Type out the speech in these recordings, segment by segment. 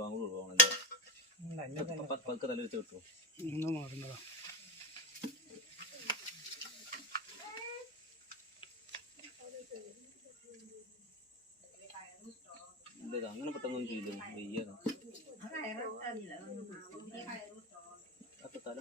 bank പോകണല്ലോ പതുക്കെ തല വെച്ച് കിട്ടുമോ ഒന്നും മാറുന്നതാ ഇല്ല അങ്ങനെ പെട്ടെന്നൊന്നും ചെയ്തു വയ്യാതെ അപ്പൊ തല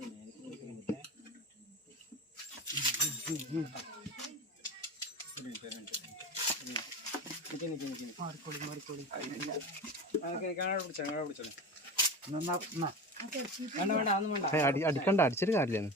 അടിക്കണ്ട അടിച്ചിട്ട് കാര്യമില്ല